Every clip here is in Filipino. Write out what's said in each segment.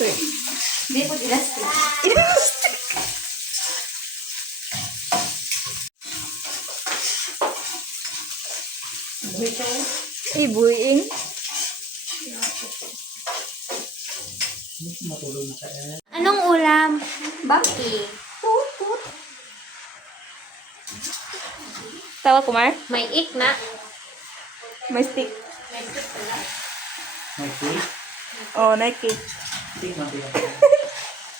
Hindi po elastic. Ibuing. Anong ulam? Baki. Put. Tawa ko, Mar? May ik na. May stick. Matik? Oh, Nike. Matik, matik.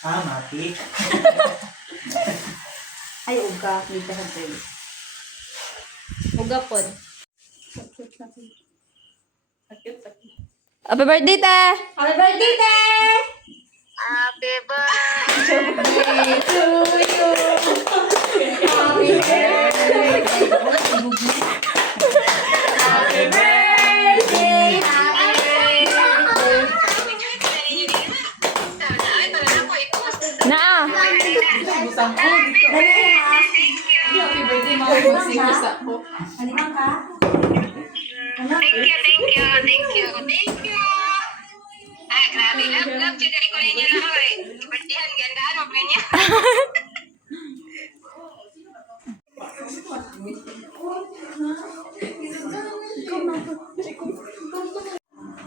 Ah, matik. Ay, uga. May dahan. Uga pod. Happy birthday, te! Happy birthday, te! Happy birthday To you. Happy birthday. Happy birthday. Na! Halimang ka? Thank you. Ay, grabe. Love. Chigay ko rin yun ako eh. Birthdayhan, gandaan mo kanya.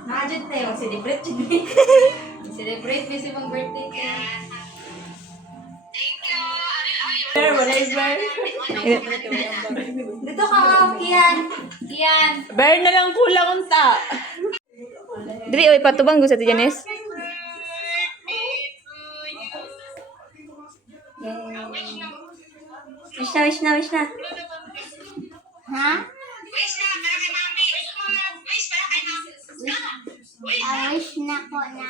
Nakadyan tayo. Mag-celebrate. Celebrate. Busy mong birthday. Thank you. Dito ka, Kian. Kian. Bear na lang kulang unta. Diri, oy, patubang gusto ti Janice. Wish na. Ha? Wish na, para kay mami. Wish para kay mami. Wish na ko na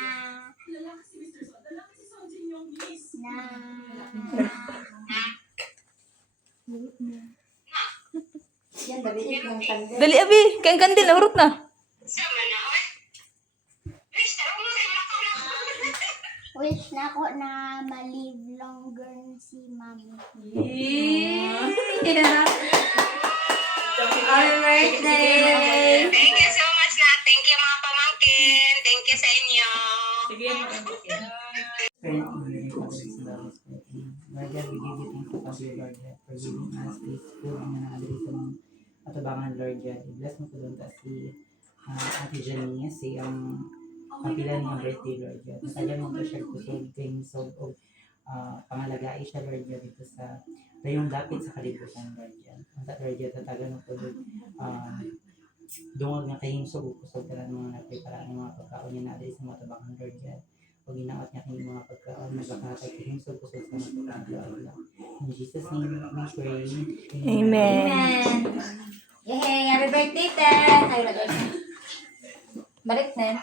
Yan, dali yung kandil. Dali, abi. Kaya kandil, nahurot na. Sama na, oy. Wish, tarong mo kay Malakaw na. wish na ko na ma-live longer si mami. Yeah. Happy birthday. Thank you so much na. Thank you mga pamangkin. Thank you sa inyo. Lord God, we give you thanks for Pablo, Lord God, for giving us this food ang nanadali sa mga katabangan, Lord God. I-bless mo po doon si Ate Janice, si ang pila niyang birthday, Lord God. Natagyan mo po siya kusog things of pangalagai siya, Lord God, dito sa tayong dapit sa kalibutan, Lord God. Ang Lord God, tatagan mo po doon dungog nga kayong kusog ka ng mga naprepara ng mga pagkaon niya nadali sa mga tabangan, Lord God. Pag inaot niya kayong mga pagkaon, nagkakatay kayong kusog sa mga pagkaon. In Jesus' name, we pray. Amen. Amen. Yay! Happy birthday, Te! Ay, balik na.